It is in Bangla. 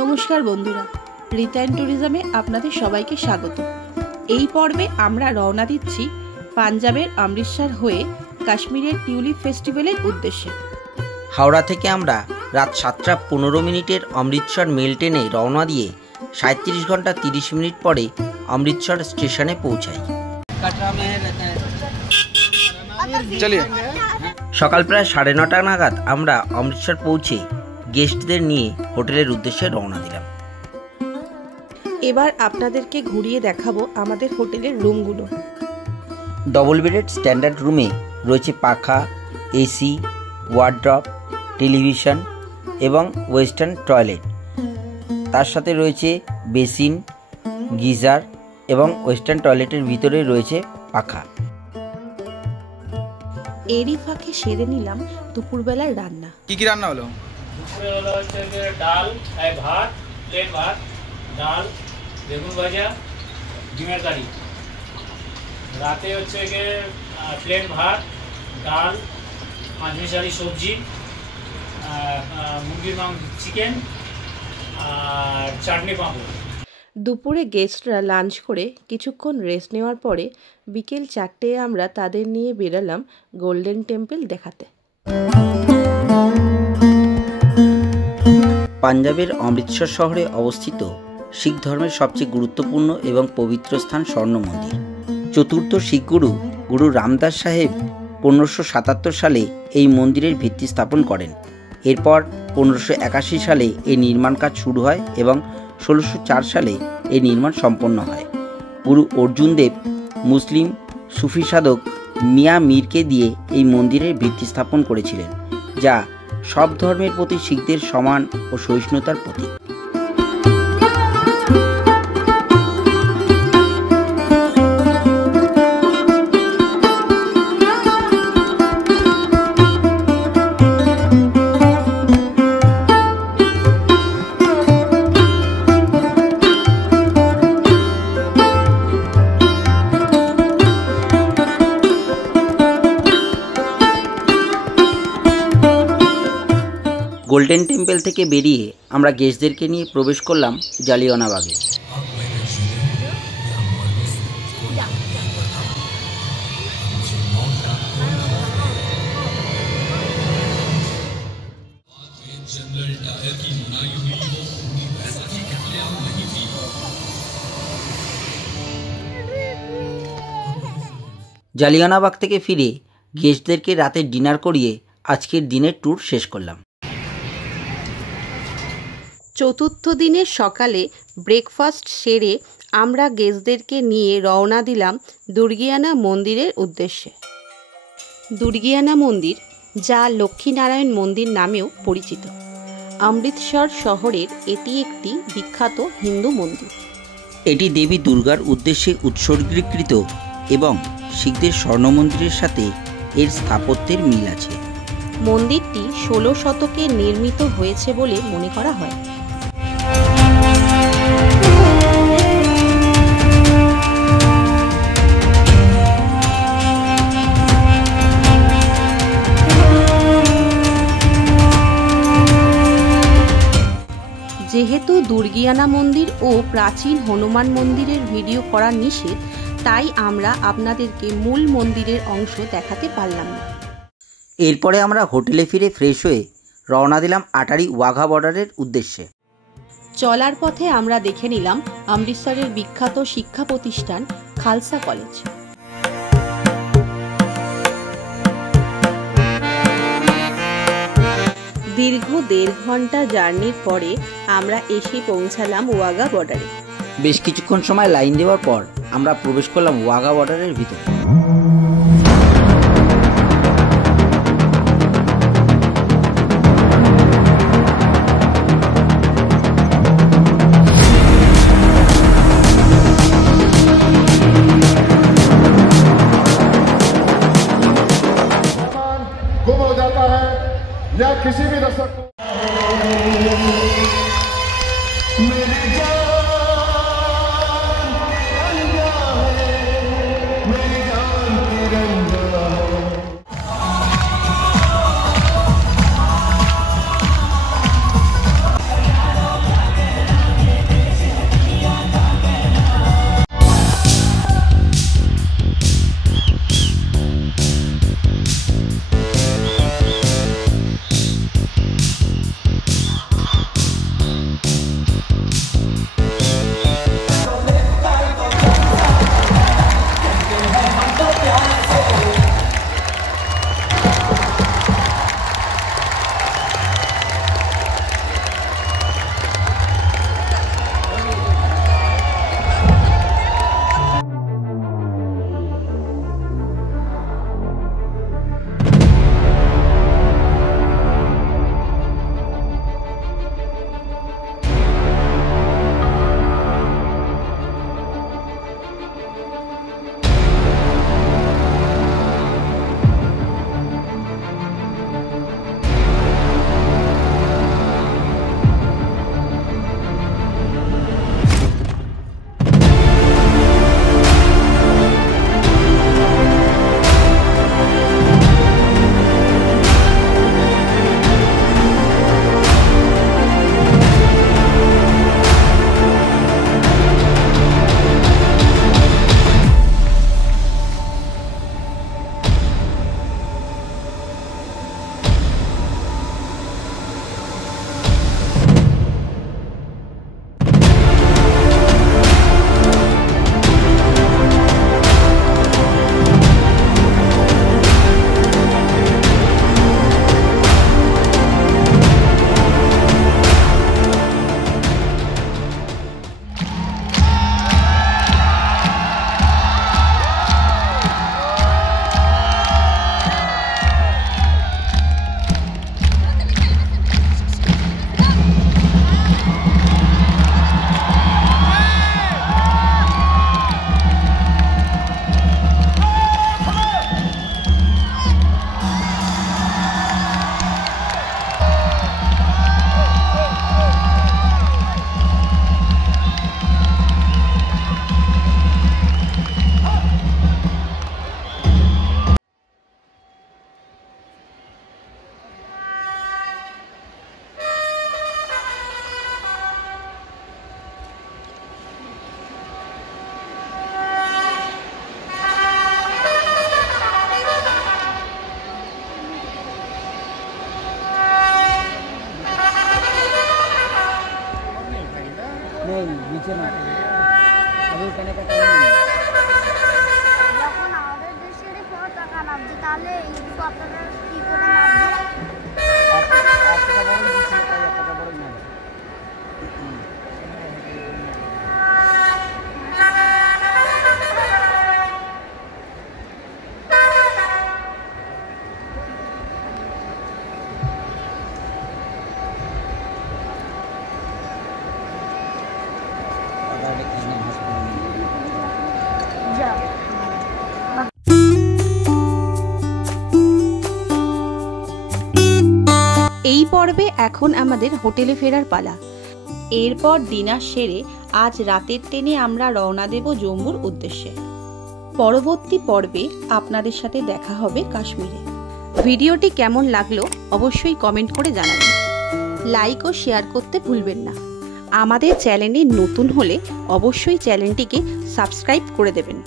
নমস্কার বন্ধুরা, রিটার্ন ট্যুরিজমে আপনাদের সবাইকে স্বাগত। এই পর্বে আমরা রওনা দিচ্ছি পাঞ্জাবের অমৃতসর হয়ে কাশ্মীরের টিউলিপ ফেস্টিভ্যালের উদ্দেশ্যে। হাওড়া থেকে আমরা রাত 7টা 15 মিনিটের অমৃতসর মেল ট্রেনে রওনা দিয়ে 37 ঘন্টা 30 মিনিট পরে অমৃতসর স্টেশনে পৌঁছাই। সকাল প্রায় 9:30 নাগাদ আমরা অমৃতসর পৌঁছে গেস্টদের নিয়ে হোটেলের উদ্দেশ্যে রওনা দিলাম। এবার আপনাদেরকে ঘুরিয়ে দেখাবো আমাদের হোটেলের রুমগুলো। ডবল বেডেড স্ট্যান্ডার্ড রুমে রয়েছে পাখা, এসি, ওয়ার্ড্রপ, টেলিভিশন এবং ওয়েস্টার্ন টয়লেট। তার সাথে রয়েছে বেসিন, গিজার এবং ওয়েস্টার্ন টয়লেটের ভিতরে রয়েছে পাখা। এরই ফাঁকে সেরে নিলাম দুপুরবেলার রান্না। কি রান্না হলো? দুপুরে হলো হচ্ছে ডাল, ভাত, প্লেন ভাত, ডাল, বেগুন ভাজা, ডিমের কারি। রাতে হচ্ছে প্লেন ভাত, ডাল, পাঁচমিশালি সবজি, মুরগির মাংস, চিকেন আর চাটনি পাঁপড়। দুপুরে গেস্টরা লাঞ্চ করে কিছুক্ষণ রেস্ট নেওয়ার পরে বিকেল 4টায় আমরা তাদের নিয়ে বেরালাম গোল্ডেন টেম্পল দেখাতে। পাঞ্জাবের অমৃতসর শহরে অবস্থিত শিখ ধর্মের সবচেয়ে গুরুত্বপূর্ণ এবং পবিত্র স্থান স্বর্ণ মন্দির। চতুর্থ শিখ গুরু রামদাস সাহেব 1577 সালে এই মন্দিরের ভিত্তি স্থাপন করেন। এরপর 1581 সালে এই নির্মাণ কাজ শুরু হয় এবং 1604 সালে এই নির্মাণ সম্পন্ন হয়। গুরু অর্জুন দেব মুসলিম সুফি সাধক মিয়া মীরকে দিয়ে এই মন্দিরের ভিত্তি স্থাপন করেছিলেন, যা সব ধর্মের প্রতি শিখদের সমান ও সহিষ্ণুতার প্রতীক। গোল্ডেন টেম্পল থেকে বেরিয়ে আমরা গেস্টদেরকে নিয়ে প্রবেশ করলাম জালিয়ানওয়ালাবাগে। জালিয়ানওয়ালাবাগ থেকে ফিরে গেস্টদেরকে রাতে ডিনার করিয়ে আজকের দিনের ট্যুর শেষ করলাম। চতুর্থ দিনের সকালে ব্রেকফাস্ট সেরে আমরা গেস্টদেরকে নিয়ে রওনা দিলাম দুর্গিয়ানা মন্দিরের উদ্দেশ্যে। দুর্গিয়ানা মন্দির, যা লক্ষ্মীনারায়ণ মন্দির নামেও পরিচিত, অমৃতসর শহরের এটি একটি বিখ্যাত হিন্দু মন্দির। এটি দেবী দুর্গার উদ্দেশ্যে উৎসর্গীকৃত এবং শিখদের স্বর্ণ মন্দিরের সাথে এর স্থাপত্যের মিল আছে। মন্দিরটি 16 শতকে নির্মিত হয়েছে বলে মনে করা হয়। যেহেতু দুর্গিয়ানা মন্দির ও প্রাচীন হনুমান মন্দিরের ভিডিও করা নিষেধ, তাই আমরা আপনাদেরকে মূল মন্দিরের অংশ দেখাতে পারলাম না। এরপরে আমরা হোটেলে ফিরে ফ্রেশ হয়ে রওনা দিলাম আটারি ওয়াঘা বর্ডারের উদ্দেশ্যে। চলার পথে আমরা দেখে নিলাম অমৃতসরের বিখ্যাত শিক্ষা প্রতিষ্ঠান খালসা কলেজ। দীর্ঘ 1.5 ঘন্টা জার্নির পরে আমরা এসে পৌঁছালাম ওয়াঘা বর্ডারে। বেশ কিছুক্ষণ সময় লাইন দেওয়ার পর আমরা প্রবেশ করলাম ওয়াঘা বর্ডারের ভিতরে। या किसी भी रसम তাহলে একটু আপনারা কি করে নামবেন? একটা বড় দিচ্ছিল তাই একটা বড় না। যাও। এই পর্বে এখন আমাদের হোটেলে ফেরার পালা। এরপর ডিনার সেরে আজ রাতের ট্রেনে আমরা রওনা দেব জম্মুর উদ্দেশ্যে। পরবর্তী পর্বে আপনাদের সাথে দেখা হবে কাশ্মীরে। ভিডিওটি কেমন লাগলো অবশ্যই কমেন্ট করে জানাবেন। লাইক ও শেয়ার করতে ভুলবেন না। আমাদের চ্যানেলে নতুন হলে অবশ্যই চ্যানেলটিকে সাবস্ক্রাইব করে দেবেন।